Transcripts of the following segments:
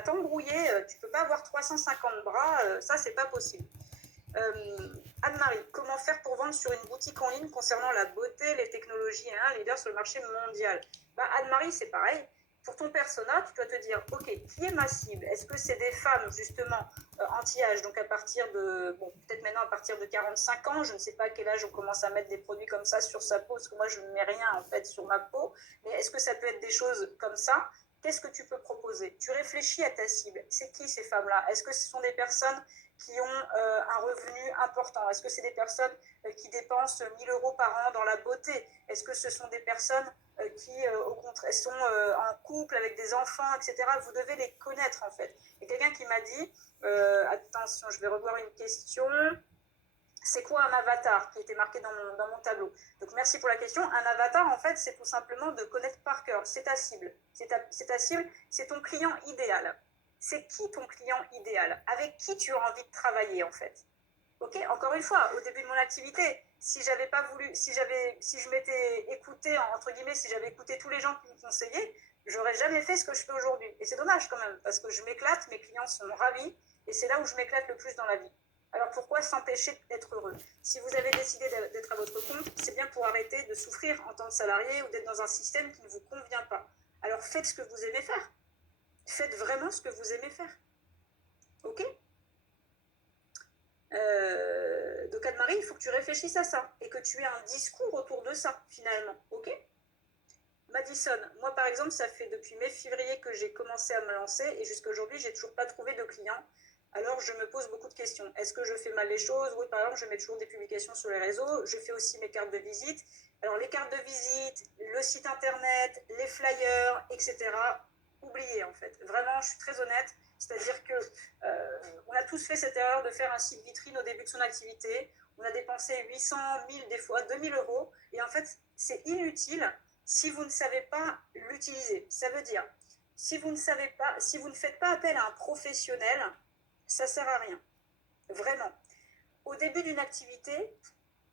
t'embrouiller, tu peux pas avoir 350 bras, ça c'est pas possible. Anne-Marie, comment faire pour vendre sur une boutique en ligne concernant la beauté, les technologies et un leader sur le marché mondial? Anne-Marie, c'est pareil. Pour ton persona, tu dois te dire, ok, qui est ma cible? Est-ce que c'est des femmes, justement, anti-âge, donc à partir de, bon, peut-être maintenant à partir de 45 ans, je ne sais pas à quel âge on commence à mettre des produits comme ça sur sa peau, parce que moi, je ne mets rien, en fait, sur ma peau, mais est-ce que ça peut être des choses comme ça? Qu'est-ce que tu peux proposer? Tu réfléchis à ta cible. C'est qui ces femmes-là? Est-ce que ce sont des personnes qui ont un revenu important? Est-ce que c'est des personnes qui dépensent 1 000 € par an dans la beauté? Est-ce que ce sont des personnes qui, au contraire, sont en couple avec des enfants, etc. Vous devez les connaître, en fait. Il y a quelqu'un qui m'a dit, attention, je vais revoir une question. C'est quoi un avatar qui était marqué dans mon tableau? Donc merci pour la question. Un avatar, en fait, c'est tout simplement de connaître par cœur. C'est ta cible. C'est ta cible, c'est ton client idéal. C'est qui ton client idéal? Avec qui tu as envie de travailler, en fait? Ok, encore une fois, au début de mon activité, si j'avais pas voulu, si je m'étais écouté, entre guillemets, si j'avais écouté tous les gens qui me conseillaient, j'aurais jamais fait ce que je fais aujourd'hui. Et c'est dommage quand même, parce que je m'éclate, mes clients sont ravis, et c'est là où je m'éclate le plus dans la vie. Alors pourquoi s'empêcher d'être heureux? Si vous avez décidé d'être à votre compte, c'est bien pour arrêter de souffrir en tant que salarié ou d'être dans un système qui ne vous convient pas. Alors faites ce que vous aimez faire. Faites vraiment ce que vous aimez faire. Ok? Donc Anne-Marie, il faut que tu réfléchisses à ça et que tu aies un discours autour de ça, finalement. Ok? Madison, moi par exemple, ça fait depuis mai-février que j'ai commencé à me lancer et jusqu'à aujourd'hui, j'ai toujours pas trouvé de clients. Alors je me pose beaucoup de questions. Est-ce que je fais mal les choses? Oui, par exemple, je mets toujours des publications sur les réseaux. Je fais aussi mes cartes de visite. Alors les cartes de visite, le site internet, les flyers, etc. Oubliez en fait. Vraiment, je suis très honnête. C'est-à-dire que on a tous fait cette erreur de faire un site vitrine au début de son activité. On a dépensé 800, 1000, des fois 2000 €. Et en fait, c'est inutile si vous ne savez pas l'utiliser. Ça veut dire, si vous ne savez pas, si vous ne faites pas appel à un professionnel, ça ne sert à rien. Vraiment. Au début d'une activité,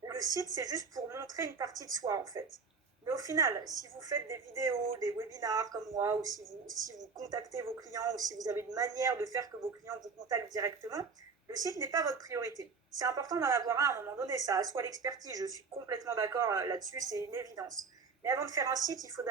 le site, c'est juste pour montrer une partie de soi, en fait. Mais au final, si vous faites des vidéos, des webinars comme moi, ou si vous contactez vos clients, ou si vous avez une manière de faire que vos clients vous contactent directement, le site n'est pas votre priorité. C'est important d'en avoir un à un moment donné, ça assoit l'expertise, je suis complètement d'accord là-dessus, c'est une évidence. Mais avant de faire un site, il faut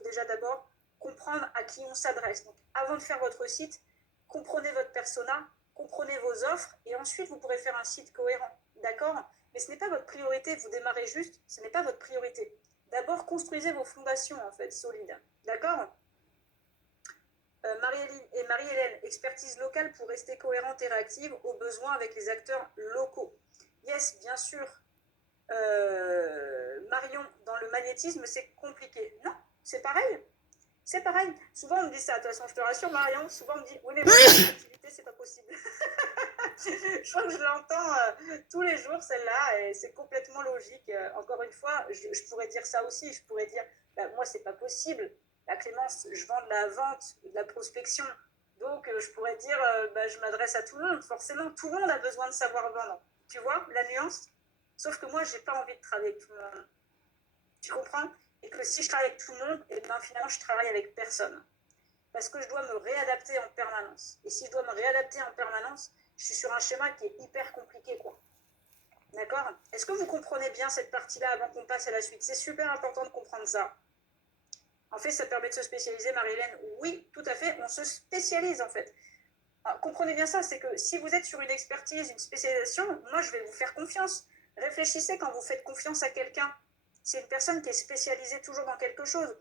déjà d'abord comprendre à qui on s'adresse. Donc avant de faire votre site, comprenez votre persona, comprenez vos offres, et ensuite vous pourrez faire un site cohérent. D'accord? Mais ce n'est pas votre priorité, vous démarrez juste, ce n'est pas votre priorité. D'abord, construisez vos fondations, en fait, solides. D'accord? Marie-Hélène, expertise locale pour rester cohérente et réactive aux besoins avec les acteurs locaux. Yes, bien sûr. Marion, dans le magnétisme, c'est compliqué. Non, c'est pareil. C'est pareil. Souvent, on me dit ça. De toute façon, je te rassure, Marion. Souvent, on me dit, oui, mais moi, mon activité, c'est pas possible. Je crois que je l'entends tous les jours, celle-là, et c'est complètement logique. Encore une fois, je pourrais dire ça aussi. Je pourrais dire, moi, c'est pas possible. La Clémence, je vends de la vente, de la prospection. Donc, je pourrais dire, je m'adresse à tout le monde. Forcément, tout le monde a besoin de savoir vendre. Tu vois la nuance? Sauf que moi, j'ai pas envie de travailler avec tout le monde. Tu comprends? Et que si je travaille avec tout le monde, et ben finalement, je travaille avec personne. Parce que je dois me réadapter en permanence. Et si je dois me réadapter en permanence, je suis sur un schéma qui est hyper compliqué, quoi. D'accord? Est-ce que vous comprenez bien cette partie-là avant qu'on passe à la suite? C'est super important de comprendre ça. En fait, ça permet de se spécialiser, Marie-Hélène. Oui, tout à fait, on se spécialise, en fait. Alors, comprenez bien ça, c'est que si vous êtes sur une expertise, une spécialisation, moi, je vais vous faire confiance. Réfléchissez quand vous faites confiance à quelqu'un. C'est une personne qui est spécialisée toujours dans quelque chose.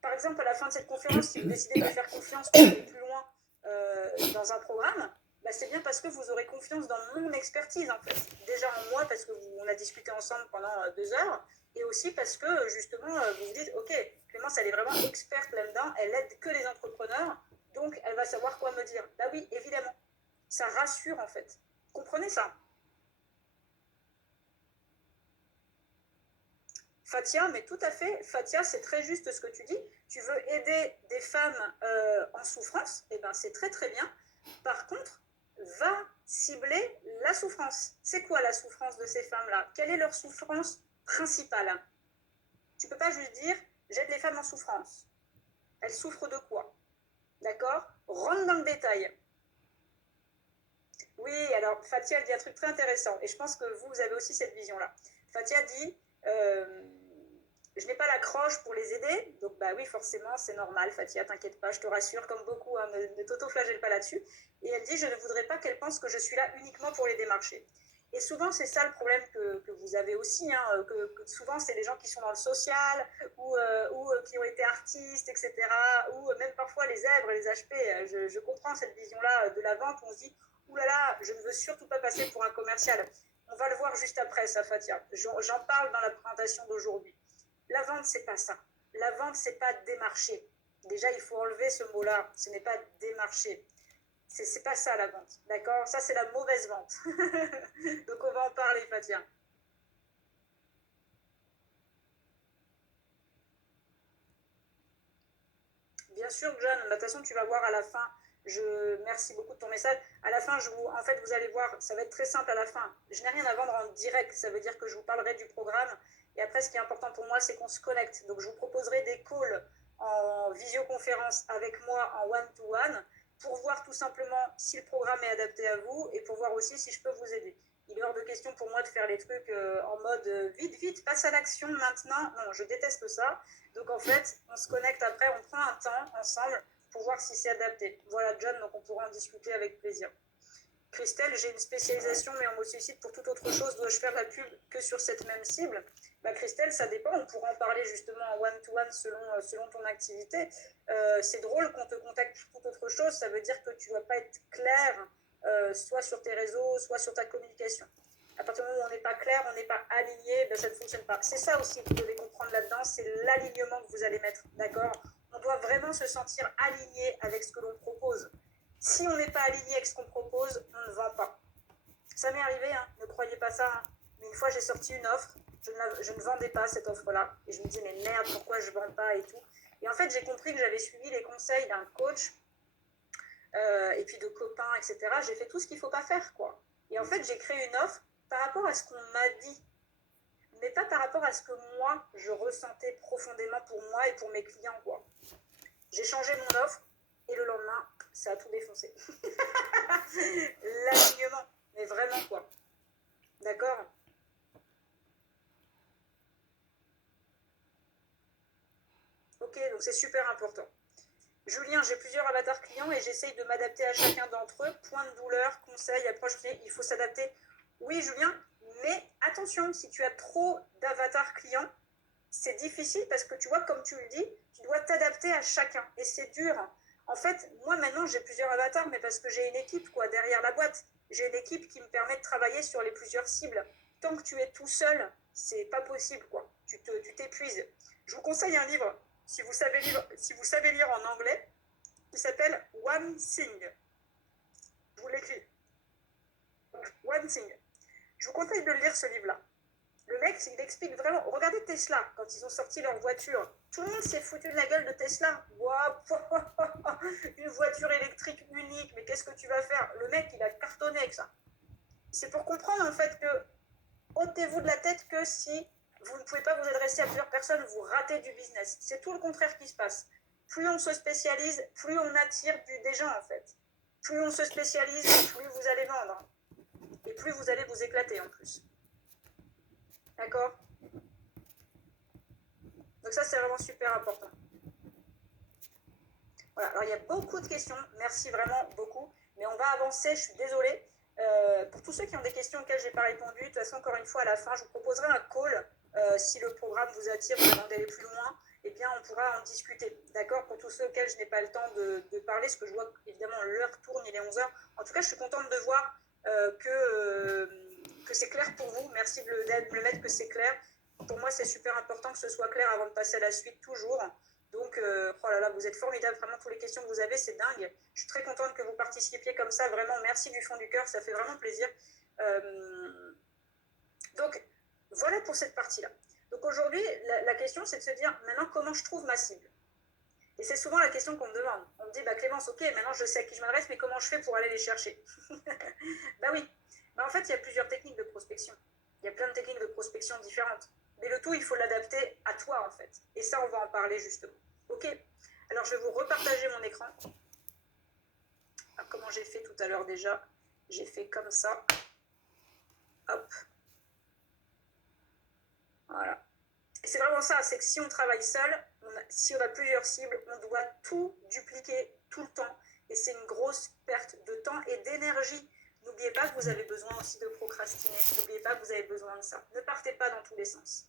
Par exemple, à la fin de cette conférence, si vous décidez de me faire confiance pour aller plus loin dans un programme, c'est bien parce que vous aurez confiance dans mon expertise, en fait. Déjà en moi, parce qu'on a discuté ensemble pendant 2 heures, et aussi parce que, justement, vous vous dites, ok, Clémence, elle est vraiment experte là-dedans, elle aide que les entrepreneurs, donc elle va savoir quoi me dire. Bah oui, évidemment. Ça rassure, en fait. Comprenez ça? Fatia, mais tout à fait, Fatia, c'est très juste ce que tu dis. Tu veux aider des femmes en souffrance, et ben c'est très très bien. Par contre, va cibler la souffrance. C'est quoi la souffrance de ces femmes-là? Quelle est leur souffrance principale? Tu peux pas juste dire j'aide les femmes en souffrance. Elles souffrent de quoi? D'accord? Rentre dans le détail. Oui, alors Fatia dit un truc très intéressant, et je pense que vous avez aussi cette vision-là. Fatia dit, je n'ai pas la croche pour les aider, donc bah oui, forcément, c'est normal, Fatia, t'inquiète pas, je te rassure, comme beaucoup, hein, ne t'auto-flagelle pas là-dessus. Et elle dit, je ne voudrais pas qu'elle pense que je suis là uniquement pour les démarcher. Et souvent, c'est ça le problème que vous avez aussi, hein, que souvent, c'est des gens qui sont dans le social ou qui ont été artistes, etc. Ou même parfois les zèbres, les HP. Je comprends cette vision-là de la vente où on se dit, ouh là là, je ne veux surtout pas passer pour un commercial. On va le voir juste après, ça, Fatia. J'en parle dans la présentation d'aujourd'hui. La vente, c'est pas ça. La vente, c'est pas démarcher. Déjà, il faut enlever ce mot-là. Ce n'est pas démarcher. C'est pas ça la vente, d'accord? Ça, c'est la mauvaise vente. Donc, on va en parler, Fatia. Bien sûr, John. De toute façon, tu vas voir à la fin. Merci beaucoup de ton message. À la fin, en fait, vous allez voir, ça va être très simple à la fin. Je n'ai rien à vendre en direct. Ça veut dire que je vous parlerai du programme. Et après, ce qui est important pour moi, c'est qu'on se connecte. Donc, je vous proposerai des calls en visioconférence avec moi en one-to-one pour voir tout simplement si le programme est adapté à vous et pour voir aussi si je peux vous aider. Il est hors de question pour moi de faire les trucs en mode vite, vite, passe à l'action maintenant. Non, je déteste ça. Donc en fait, on se connecte après, on prend un temps ensemble pour voir si c'est adapté. Voilà, John, donc on pourra en discuter avec plaisir. Christelle, j'ai une spécialisation, mais on me sollicite pour toute autre chose. Dois-je faire la pub que sur cette même cible? Bah, Christelle, ça dépend. On pourra en parler justement en one-to-one selon ton activité. C'est drôle qu'on te contacte pour toute autre chose. Ça veut dire que tu ne dois pas être clair, soit sur tes réseaux, soit sur ta communication. À partir du moment où on n'est pas clair, on n'est pas aligné, ben ça ne fonctionne pas. C'est ça aussi que vous devez comprendre là-dedans, c'est l'alignement que vous allez mettre, d'accord? On doit vraiment se sentir aligné avec ce que l'on propose. Si on n'est pas aligné avec ce qu'on propose, on ne vend pas. Ça m'est arrivé, hein, ne croyez pas ça. Hein. Mais une fois, j'ai sorti une offre, je ne vendais pas cette offre-là. Et je me disais, mais merde, pourquoi je ne vends pas et tout. Et en fait, j'ai compris que j'avais suivi les conseils d'un coach et puis de copains, etc. J'ai fait tout ce qu'il ne faut pas faire, quoi. Et en fait, j'ai créé une offre par rapport à ce qu'on m'a dit, mais pas par rapport à ce que moi, je ressentais profondément pour moi et pour mes clients, quoi. J'ai changé mon offre et le lendemain, ça a tout défoncé. L'alignement, mais vraiment, quoi. D'accord? Ok, donc c'est super important. Julien, j'ai plusieurs avatars clients et j'essaye de m'adapter à chacun d'entre eux. Point de douleur, conseil, approche client, il faut s'adapter. Oui, Julien, mais attention, si tu as trop d'avatars clients, c'est difficile parce que tu vois, comme tu le dis, tu dois t'adapter à chacun et c'est dur. En fait, moi maintenant, j'ai plusieurs avatars, mais parce que j'ai une équipe quoi derrière la boîte. J'ai une équipe qui me permet de travailler sur les plusieurs cibles. Tant que tu es tout seul, c'est pas possible quoi. Tu t'épuises. Je vous conseille un livre si vous savez lire en anglais qui s'appelle One Thing. Je vous l'écris. One Thing. Je vous conseille de lire ce livre-là. Le mec, il explique vraiment. Regardez Tesla, quand ils ont sorti leur voiture. Tout le monde s'est foutu de la gueule de Tesla. Wow, une voiture électrique unique, mais qu'est-ce que tu vas faire? Le mec, il a cartonné avec ça. C'est pour comprendre en fait que ôtez-vous de la tête que si vous ne pouvez pas vous adresser à plusieurs personnes, vous ratez du business. C'est tout le contraire qui se passe. Plus on se spécialise, plus on attire des gens en fait. Plus on se spécialise, plus vous allez vendre. Et plus vous allez vous éclater en plus. D'accord? Donc ça, c'est vraiment super important. Voilà, alors il y a beaucoup de questions, merci vraiment beaucoup, mais on va avancer, je suis désolée. Pour tous ceux qui ont des questions auxquelles je n'ai pas répondu, de toute façon, encore une fois, à la fin, je vous proposerai un call. Si le programme vous attire, vous demandez d'aller plus loin, eh bien, on pourra en discuter. D'accord? Pour tous ceux auxquels je n'ai pas le temps de parler, parce que je vois qu'évidemment, l'heure tourne, il est 11 h. En tout cas, je suis contente de voir que c'est clair pour vous. Merci de me mettre que c'est clair. Pour moi, c'est super important que ce soit clair avant de passer à la suite, toujours. Donc, oh là là, vous êtes formidables, vraiment, toutes les questions que vous avez, c'est dingue. Je suis très contente que vous participiez comme ça, vraiment, merci du fond du cœur, ça fait vraiment plaisir. Donc, voilà pour cette partie-là. Donc aujourd'hui, la question, c'est de se dire, maintenant, comment je trouve ma cible? Et c'est souvent la question qu'on me demande. On me dit, bah Clémence, ok, maintenant je sais à qui je m'adresse, mais comment je fais pour aller les chercher? Bah oui, bah en fait, il y a plusieurs techniques de prospection. Il y a plein de techniques de prospection différentes. Mais le tout, il faut l'adapter à toi, en fait. Et ça, on va en parler justement. Ok? Alors, je vais vous repartager mon écran. comment j'ai fait tout à l'heure déjà? J'ai fait comme ça. Hop. Voilà. Et c'est vraiment ça, c'est que si on travaille seul, si on a plusieurs cibles, on doit tout dupliquer tout le temps. Et c'est une grosse perte de temps et d'énergie. N'oubliez pas que vous avez besoin aussi de procrastiner. N'oubliez pas que vous avez besoin de ça. Ne partez pas dans tous les sens.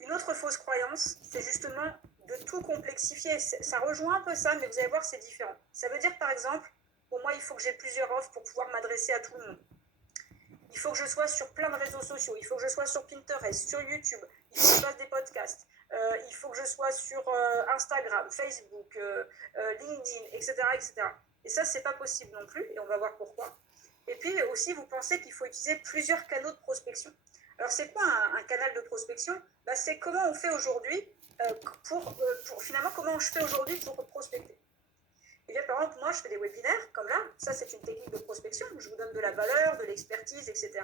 Une autre fausse croyance, c'est justement de tout complexifier. Ça rejoint un peu ça, mais vous allez voir, c'est différent. Ça veut dire, par exemple, pour moi, il faut que j'ai plusieurs offres pour pouvoir m'adresser à tout le monde. Il faut que je sois sur plein de réseaux sociaux. Il faut que je sois sur Pinterest, sur YouTube. Il faut que je fasse des podcasts. Il faut que je sois sur Instagram, Facebook, LinkedIn, etc., etc. Et ça, c'est pas possible non plus, et on va voir pourquoi. Et puis aussi, vous pensez qu'il faut utiliser plusieurs canaux de prospection. Alors, c'est quoi un canal de prospection? C'est comment on fait aujourd'hui finalement, comment je fais aujourd'hui pour prospecter. Et bien, par exemple, moi, je fais des webinaires, comme là. Ça, c'est une technique de prospection. Je vous donne de la valeur, de l'expertise, etc.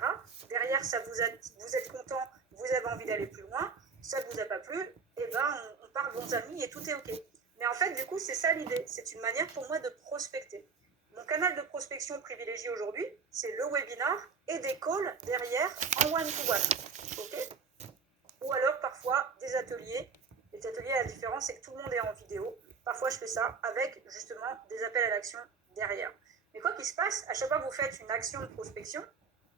Derrière, ça vous êtes content, vous avez envie d'aller plus loin. Ça ne vous a pas plu, et on part bons amis et tout est OK. Mais en fait, du coup, c'est ça l'idée. C'est une manière pour moi de prospecter. Mon canal de prospection privilégié aujourd'hui, c'est le webinar et des calls derrière en one-to-one. OK? Ou alors, parfois, des ateliers. Les ateliers, la différence, c'est que tout le monde est en vidéo. Parfois, je fais ça avec, justement, des appels à l'action derrière. Mais quoi qu'il se passe, à chaque fois que vous faites une action de prospection,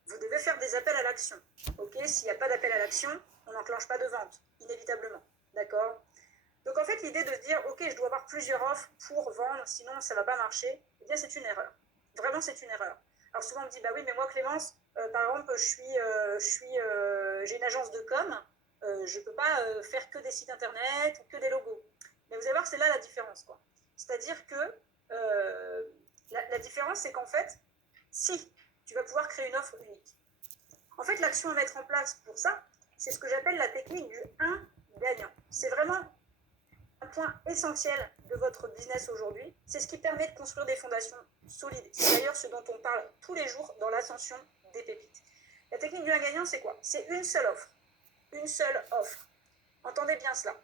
vous devez faire des appels à l'action. OK? S'il n'y a pas d'appel à l'action, on n'enclenche pas de vente, inévitablement. D'accord? Donc, en fait, l'idée de se dire, OK, je dois avoir plusieurs offres pour vendre, sinon ça ne va pas marcher, eh bien, c'est une erreur. Vraiment, c'est une erreur. Alors, souvent, on me dit, bah oui, mais moi, Clémence, par exemple, j'ai une agence de com, je ne peux pas faire que des sites internet ou que des logos. Mais vous allez voir, c'est là la différence, quoi. C'est-à-dire que la différence, c'est qu'en fait, si tu vas pouvoir créer une offre unique. En fait, l'action à mettre en place pour ça, c'est ce que j'appelle la technique du 1 gagnant. C'est vraiment un point essentiel de votre business aujourd'hui. C'est ce qui permet de construire des fondations solides. C'est d'ailleurs ce dont on parle tous les jours dans l'ascension des pépites. La technique du 1 gagnant, c'est quoi? C'est une seule offre. Une seule offre. Entendez bien cela.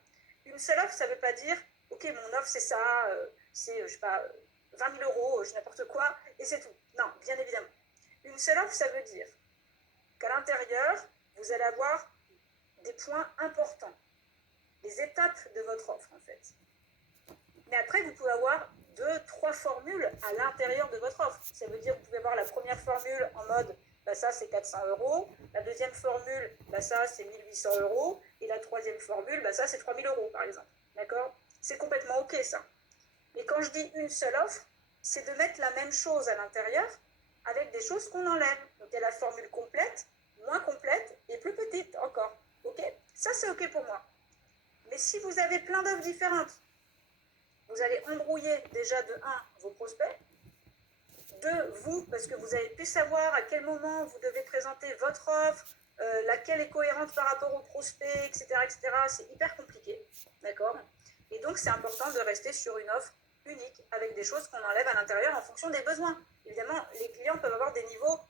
Une seule offre, ça ne veut pas dire, OK, mon offre, c'est ça, c'est, je sais pas, 20 000 euros, n'importe quoi, et c'est tout. Non, bien évidemment. Une seule offre, ça veut dire qu'à l'intérieur, vous allez avoir des points importants. Les étapes de votre offre, en fait. Mais après, vous pouvez avoir 2-3 formules à l'intérieur de votre offre. Ça veut dire que vous pouvez avoir la première formule en mode, ça, c'est 400 euros. La deuxième formule, ça, c'est 1800 euros. Et la troisième formule, ça, c'est 3000 euros, par exemple. D'accord? C'est complètement OK, ça. Mais quand je dis une seule offre, c'est de mettre la même chose à l'intérieur avec des choses qu'on enlève. Donc, il y a la formule complète, moins complète et plus petite encore. OK? Ça, c'est OK pour moi. Mais si vous avez plein d'offres différentes, vous allez embrouiller déjà de 1 vos prospects, 2 vous, parce que vous avez pu savoir à quel moment vous devez présenter votre offre, laquelle est cohérente par rapport aux prospects, etc. etc. C'est hyper compliqué, d'accord? Et donc, c'est important de rester sur une offre unique avec des choses qu'on enlève à l'intérieur en fonction des besoins. Évidemment, les clients peuvent avoir des niveaux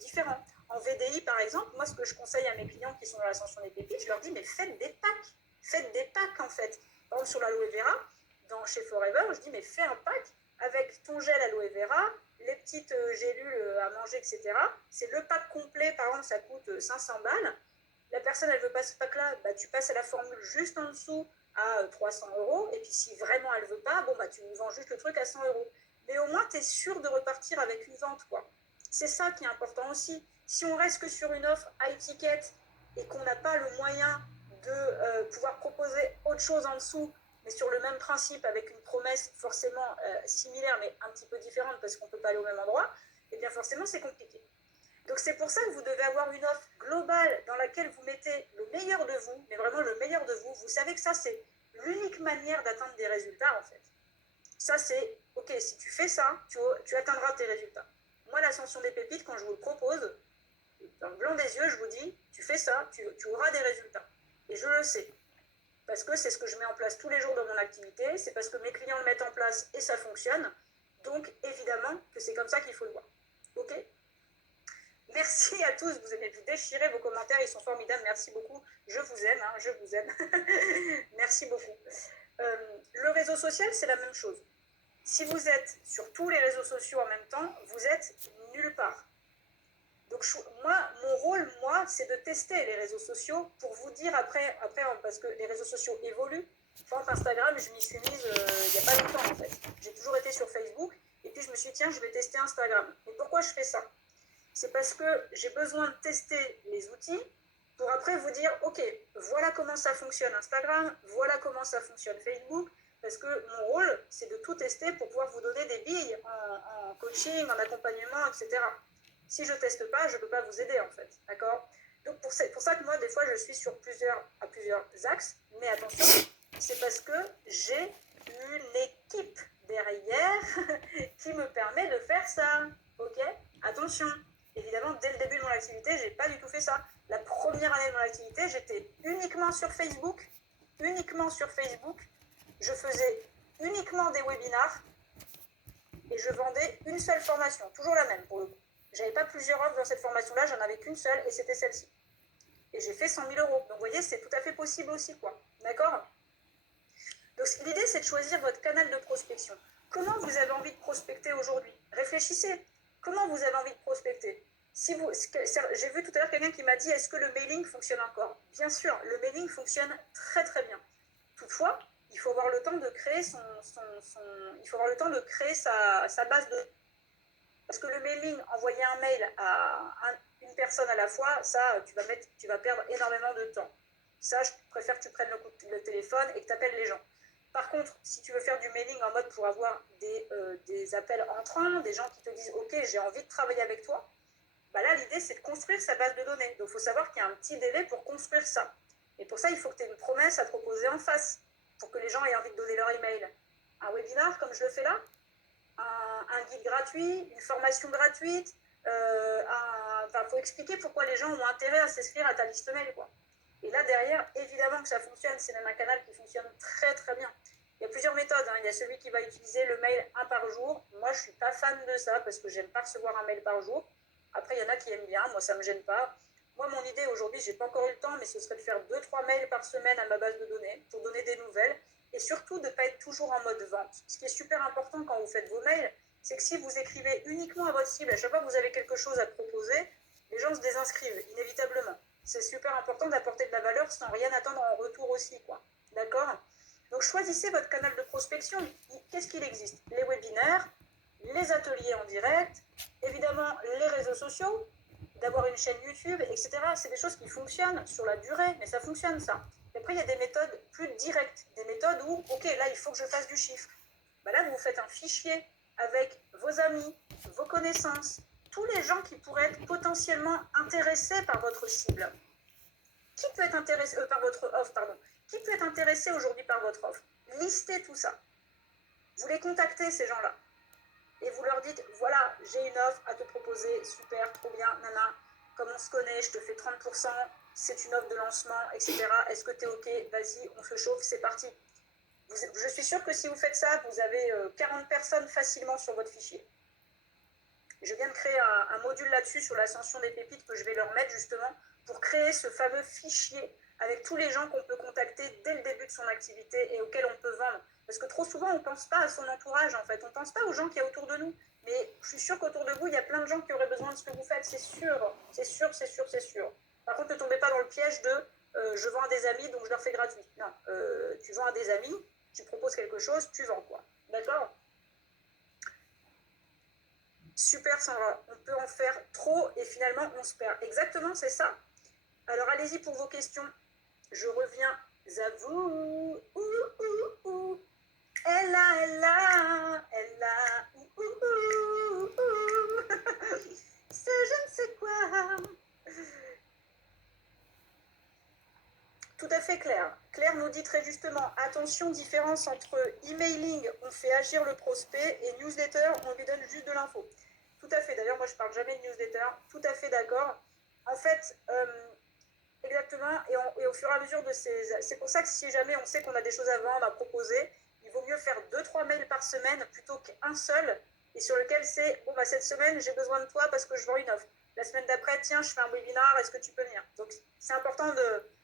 différents. En VDI, par exemple, moi, ce que je conseille à mes clients qui sont dans l'ascension des pépites, je leur dis, mais faites des packs. Faites des packs, en fait. Par exemple, sur l'aloe vera, chez Forever, je dis, mais fais un pack avec ton gel aloe vera, les petites gélules à manger, etc. C'est le pack complet, par exemple, ça coûte 500 balles. La personne, elle veut pas ce pack-là, tu passes à la formule juste en dessous à 300 euros. Et puis, si vraiment elle veut pas, tu nous vends juste le truc à 100 euros. Mais au moins, tu es sûr de repartir avec une vente, quoi. C'est ça qui est important aussi. Si on reste que sur une offre à étiquette et qu'on n'a pas le moyen de pouvoir proposer autre chose en dessous, mais sur le même principe, avec une promesse forcément similaire, mais un petit peu différente parce qu'on ne peut pas aller au même endroit, et bien forcément, c'est compliqué. Donc, c'est pour ça que vous devez avoir une offre globale dans laquelle vous mettez le meilleur de vous, mais vraiment le meilleur de vous. Vous savez que ça, c'est l'unique manière d'atteindre des résultats, en fait. Ça, c'est, OK, si tu fais ça, tu atteindras tes résultats. Moi, l'ascension des pépites, quand je vous le propose, dans le blanc des yeux, je vous dis, tu fais ça, tu auras des résultats. Et je le sais. Parce que c'est ce que je mets en place tous les jours dans mon activité, c'est parce que mes clients le mettent en place et ça fonctionne. Donc, évidemment, que c'est comme ça qu'il faut le voir. OK? Merci à tous, vous avez pu déchirer vos commentaires, ils sont formidables, merci beaucoup. Je vous aime, je vous aime. Merci beaucoup. Le réseau social, c'est la même chose. Si vous êtes sur tous les réseaux sociaux en même temps, vous êtes nulle part. Donc moi, mon rôle, c'est de tester les réseaux sociaux pour vous dire après parce que les réseaux sociaux évoluent. Enfin, Instagram, je m'y suis mise il n'y a pas longtemps en fait. J'ai toujours été sur Facebook et puis je me suis dit tiens, je vais tester Instagram. Et pourquoi je fais ça? C'est parce que j'ai besoin de tester les outils pour après vous dire ok, voilà comment ça fonctionne Instagram, voilà comment ça fonctionne Facebook. Parce que mon rôle, c'est de tout tester pour pouvoir vous donner des billes en coaching, en accompagnement, etc. Si je ne teste pas, je ne peux pas vous aider en fait. D'accord? Donc pour ça que moi, des fois, je suis sur plusieurs axes. Mais attention, c'est parce que j'ai une équipe derrière qui me permet de faire ça. Ok? Attention. Évidemment, dès le début de mon activité, je n'ai pas du tout fait ça. La première année de mon activité, j'étais uniquement sur Facebook. Uniquement sur Facebook. Je faisais uniquement des webinars et je vendais une seule formation, toujours la même pour le coup. J'avais pas plusieurs offres dans cette formation-là, j'en avais qu'une seule et c'était celle-ci. Et j'ai fait 100 000 euros. Donc vous voyez, c'est tout à fait possible aussi, quoi. D'accord? Donc l'idée, c'est de choisir votre canal de prospection. Comment vous avez envie de prospecter aujourd'hui? Réfléchissez. Comment vous avez envie de prospecter? J'ai vu tout à l'heure quelqu'un qui m'a dit est-ce que le mailing fonctionne encore? Bien sûr, le mailing fonctionne très très bien. Toutefois, il faut avoir le temps de créer il faut avoir le temps de créer sa base de... Parce que le mailing, envoyer un mail à une personne à la fois, ça, tu vas perdre énormément de temps. Ça, je préfère que tu prennes le téléphone et que tu appelles les gens. Par contre, si tu veux faire du mailing en mode pour avoir des appels entrants, des gens qui te disent « Ok, j'ai envie de travailler avec toi », bah là, l'idée, c'est de construire sa base de données. Donc, il faut savoir qu'il y a un petit délai pour construire ça. Et pour ça, il faut que tu aies une promesse à proposer en face pour que les gens aient envie de donner leur email. Un webinar, comme je le fais là, un guide gratuit, une formation gratuite, faut expliquer pourquoi les gens ont intérêt à s'inscrire à ta liste mail, quoi. Et là, derrière, évidemment que ça fonctionne. C'est même un canal qui fonctionne très, très bien. Il y a plusieurs méthodes. Il y a celui qui va utiliser le mail un par jour. Moi, je ne suis pas fan de ça parce que j'aime pas recevoir un mail par jour. Après, il y en a qui aiment bien. Moi, ça ne me gêne pas. Moi, mon idée aujourd'hui, je n'ai pas encore eu le temps, mais ce serait de faire 2-3 mails par semaine à ma base de données pour donner des nouvelles et surtout de ne pas être toujours en mode vente. Ce qui est super important quand vous faites vos mails, c'est que si vous écrivez uniquement à votre cible, à chaque fois que vous avez quelque chose à proposer, les gens se désinscrivent inévitablement. C'est super important d'apporter de la valeur sans rien attendre en retour aussi, quoi. D'accord? Donc choisissez votre canal de prospection. Qu'est-ce qu'il existe? Les webinaires, les ateliers en direct, évidemment les réseaux sociaux, d'avoir une chaîne YouTube, etc. C'est des choses qui fonctionnent sur la durée, mais ça fonctionne ça. Et après, il y a des méthodes plus directes, des méthodes où, ok, là, il faut que je fasse du chiffre. Bah là, vous faites un fichier avec vos amis, vos connaissances, tous les gens qui pourraient être potentiellement intéressés par votre cible. Qui peut être intéressé par votre offre, pardon. Qui peut être intéressé aujourd'hui par votre offre? Listez tout ça. Vous les contactez, ces gens-là. Et vous leur dites, voilà, j'ai une offre à te proposer, super, trop bien, nana, comme on se connaît, je te fais 30%, c'est une offre de lancement, etc. Est-ce que tu es OK? Vas-y, on se chauffe, c'est parti. Je suis sûre que si vous faites ça, vous avez 40 personnes facilement sur votre fichier. Je viens de créer un module là-dessus sur l'ascension des pépites que je vais leur mettre justement pour créer ce fameux fichier avec tous les gens qu'on peut contacter dès le début de son activité et auxquels on peut vendre. Parce que trop souvent, on ne pense pas à son entourage, en fait. On ne pense pas aux gens qu'il y a autour de nous. Mais je suis sûre qu'autour de vous, il y a plein de gens qui auraient besoin de ce que vous faites. C'est sûr, c'est sûr, c'est sûr, c'est sûr. Par contre, ne tombez pas dans le piège de je vends à des amis, donc je leur fais gratuit. Non, tu vends à des amis, tu proposes quelque chose, tu vends, quoi. D'accord? Super, Sandra. On peut en faire trop et finalement, on se perd. Exactement, c'est ça. Alors, allez-y pour vos questions. Je reviens à vous. Elle a, c'est je ne sais quoi. Tout à fait, Claire. Claire nous dit très justement, attention, différence entre emailing, on fait agir le prospect, et newsletter, on lui donne juste de l'info. Tout à fait, d'ailleurs, moi je parle jamais de newsletter, tout à fait d'accord. En fait, exactement, et au fur et à mesure de ces... C'est pour ça que si jamais on sait qu'on a des choses à vendre, à proposer, il vaut mieux faire 2-3 mails par semaine plutôt qu'un seul, et sur lequel c'est, bon, bah, cette semaine, j'ai besoin de toi parce que je vends une offre. La semaine d'après, tiens, je fais un webinar, est-ce que tu peux venir? Donc, c'est important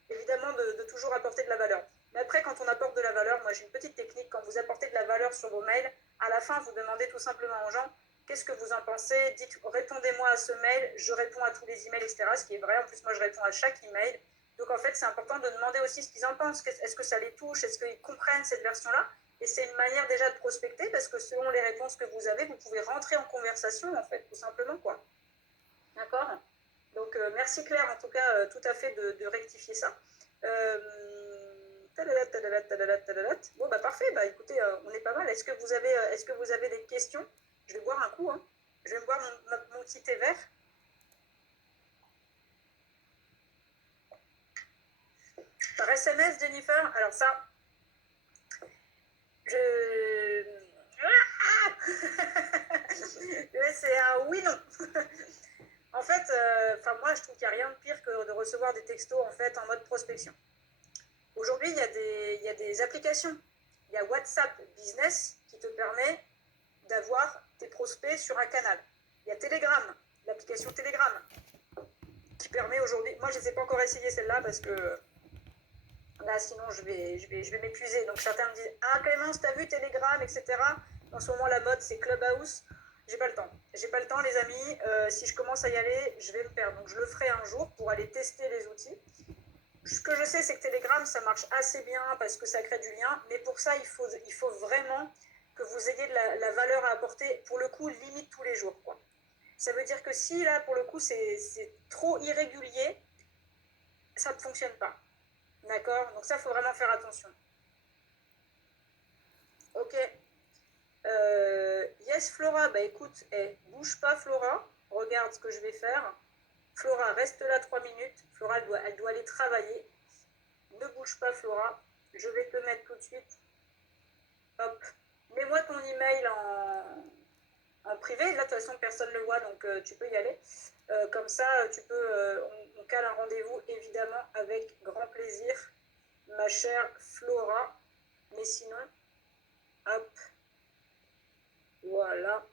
évidemment de toujours apporter de la valeur. Mais après, quand on apporte de la valeur, moi j'ai une petite technique, quand vous apportez de la valeur sur vos mails, à la fin, vous demandez tout simplement aux gens, qu'est-ce que vous en pensez? Dites, répondez-moi à ce mail, je réponds à tous les emails, etc. Ce qui est vrai, en plus moi je réponds à chaque email. Donc en fait, c'est important de demander aussi ce qu'ils en pensent. Est-ce que ça les touche? Est-ce qu'ils comprennent cette version-là? Et c'est une manière déjà de prospecter, parce que selon les réponses que vous avez, vous pouvez rentrer en conversation, en fait, tout simplement, quoi. D'accord? Donc merci Claire, en tout cas, tout à fait de rectifier ça. Bon, bah parfait, bah écoutez, on est pas mal. Est-ce que vous avez des questions? Je vais boire un coup, hein. Je vais me boire mon petit thé vert. Par SMS, Jennifer? Alors ça, c'est un oui, non. En fait, moi, je trouve qu'il n'y a rien de pire que de recevoir des textos en fait en mode prospection. Aujourd'hui, il y a des applications. Il y a WhatsApp Business qui te permet d'avoir tes prospects sur un canal. Il y a Telegram, l'application Telegram, qui permet aujourd'hui... Moi, je ne les ai pas encore essayé celle-là parce que là, sinon, je vais m'épuiser. Donc, certains me disent « Ah, Clémence, t'as vu Telegram, etc. » En ce moment, la mode, c'est Clubhouse. J'ai pas le temps. J'ai pas le temps, les amis. Si je commence à y aller, je vais me perdre. Donc, je le ferai un jour pour aller tester les outils. Ce que je sais, c'est que Telegram, ça marche assez bien parce que ça crée du lien. Mais pour ça, il faut vraiment que vous ayez de la valeur à apporter, pour le coup, limite tous les jours, quoi. Ça veut dire que si, là, pour le coup, c'est trop irrégulier, ça ne fonctionne pas. D'accord? Donc ça, il faut vraiment faire attention. Ok. Yes, Flora, bah écoute, bouge pas, Flora. Regarde ce que je vais faire. Flora, reste là 3 minutes. Flora, elle doit aller travailler. Ne bouge pas, Flora. Je vais te mettre tout de suite. Hop. Mets-moi ton email en privé. Là, de toute façon, personne ne le voit, donc tu peux y aller. Comme ça, on cale un rendez-vous, évidemment, avec grand plaisir, ma chère Flora. Mais sinon, hop, voilà.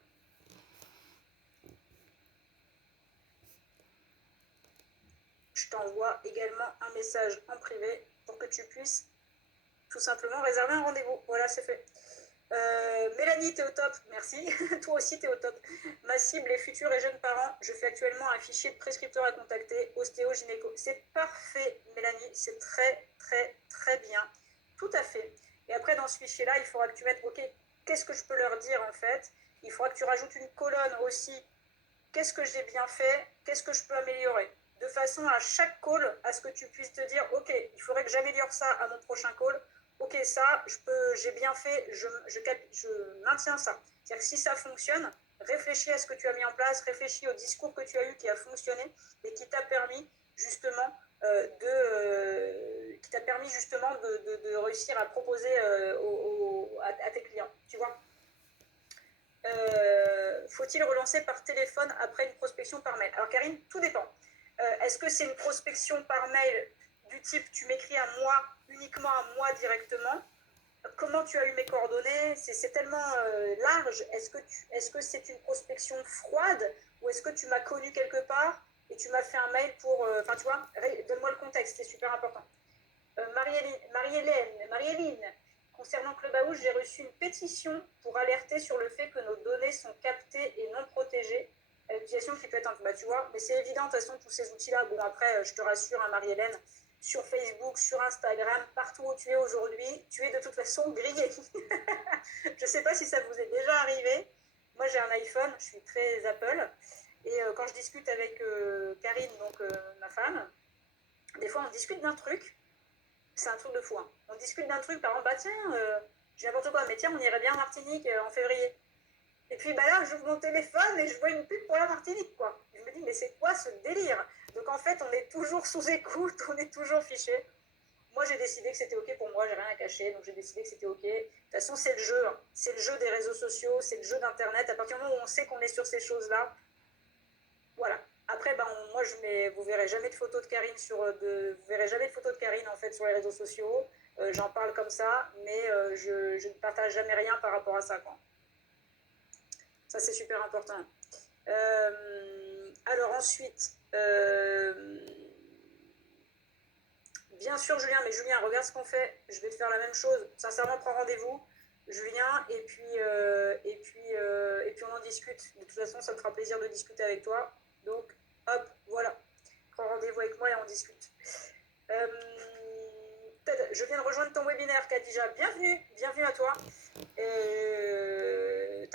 Je t'envoie également un message en privé pour que tu puisses tout simplement réserver un rendez-vous. Voilà, c'est fait. Mélanie, t'es au top, merci. Toi aussi, t'es au top. Ma cible, les futurs et jeunes parents. Je fais actuellement un fichier de prescripteurs à contacter, ostéo, gynéco. C'est parfait, Mélanie. C'est très, très, très bien. Tout à fait. Et après, dans ce fichier-là, il faudra que tu mettes, OK, qu'est-ce que je peux leur dire, en fait? Il faudra que tu rajoutes une colonne aussi. Qu'est-ce que j'ai bien fait? Qu'est-ce que je peux améliorer? De façon à chaque call, à ce que tu puisses te dire, OK, il faudrait que j'améliore ça à mon prochain call. Ok, ça, j'ai bien fait, je maintiens ça. C'est-à-dire que si ça fonctionne, réfléchis à ce que tu as mis en place, réfléchis au discours que tu as eu qui a fonctionné et qui t'a permis justement de réussir à proposer à tes clients. Tu vois, faut-il relancer par téléphone après une prospection par mail? Alors Karine, tout dépend. Est-ce que c'est une prospection par mail du type tu m'écris à moi, uniquement à moi directement? Comment tu as eu mes coordonnées? C'est tellement large. Est-ce que c'est une prospection froide ou est-ce que tu m'as connu quelque part et tu m'as fait un mail pour... Enfin, tu vois, donne-moi le contexte, c'est super important. Marie-Hélène, concernant Clubhouse, j'ai reçu une pétition pour alerter sur le fait que nos données sont captées et non protégées. L'utilisation qui peut être un peu... Bah, tu vois, mais c'est évident, de toute façon, tous ces outils-là. Bon, après, je te rassure, hein, Marie-Hélène, sur Facebook, sur Instagram, partout où tu es aujourd'hui, tu es de toute façon grillé. Je ne sais pas si ça vous est déjà arrivé. Moi, j'ai un iPhone, je suis très Apple. Et quand je discute avec Karine, donc ma femme, des fois, on discute d'un truc. C'est un truc de fou. Hein. On discute d'un truc, par exemple, bah tiens, j'ai n'importe quoi, mais tiens, on irait bien en Martinique en février. Et puis bah là, j'ouvre mon téléphone et je vois une pub pour la Martinique, quoi. Je me dis, mais c'est quoi ce délire? Donc en fait, on est toujours sous écoute, on est toujours fiché. Moi, j'ai décidé que c'était OK pour moi, j'ai rien à cacher, donc j'ai décidé que c'était OK. De toute façon, c'est le jeu. Hein. C'est le jeu des réseaux sociaux, c'est le jeu d'Internet. À partir du moment où on sait qu'on est sur ces choses-là, voilà. Après, ben, moi, vous verrez jamais de photos de Karine vous verrez jamais de photos de Karine en fait sur les réseaux sociaux. J'en parle comme ça, mais je ne partage jamais rien par rapport à ça, quoi. Ça, c'est super important. Alors ensuite, Bien sûr, Julien, mais Julien, regarde ce qu'on fait. Je vais te faire la même chose. Sincèrement, prends rendez-vous. Julien, et puis on en discute. De toute façon, ça me fera plaisir de discuter avec toi. Donc, hop, voilà. Prends rendez-vous avec moi et on discute. Je viens de rejoindre ton webinaire, Khadija. Bienvenue, bienvenue à toi. Tu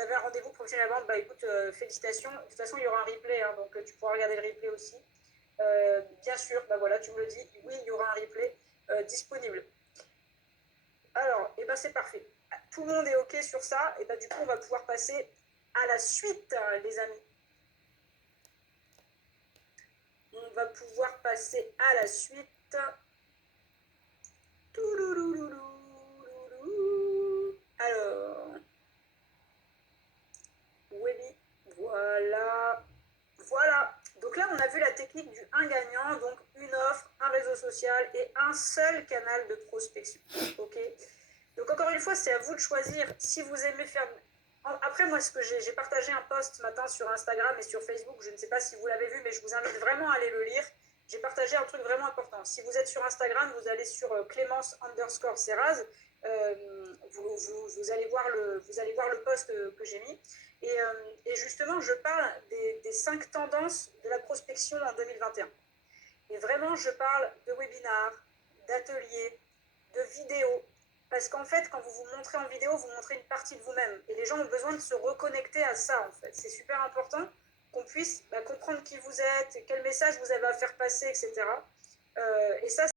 avais un rendez-vous professionnel avant. Bah écoute, félicitations. De toute façon, il y aura un replay, hein, donc tu pourras regarder le replay aussi. Bien sûr, bah voilà, tu me le dis. Oui, il y aura un replay disponible. Alors, et ben c'est parfait. Tout le monde est OK sur ça. Et ben du coup, on va pouvoir passer à la suite, les amis. On va pouvoir passer à la suite. Alors, Webi, voilà. Voilà. Donc là, on a vu la technique du 1 gagnant, donc une offre, un réseau social et un seul canal de prospection. OK. Donc encore une fois, c'est à vous de choisir si vous aimez faire... Après, moi, ce que j'ai partagé un post ce matin sur Instagram et sur Facebook, je ne sais pas si vous l'avez vu, mais je vous invite vraiment à aller le lire. J'ai partagé un truc vraiment important. Si vous êtes sur Instagram, vous allez sur Clémence_Serraz, vous allez voir le post que j'ai mis. Et justement, je parle des 5 tendances de la prospection en 2021. Et vraiment, je parle de webinars, d'ateliers, de vidéos. Parce qu'en fait, quand vous vous montrez en vidéo, vous montrez une partie de vous-même. Et les gens ont besoin de se reconnecter à ça, en fait. C'est super important qu'on puisse comprendre qui vous êtes, quel message vous avez à faire passer, etc. Et ça,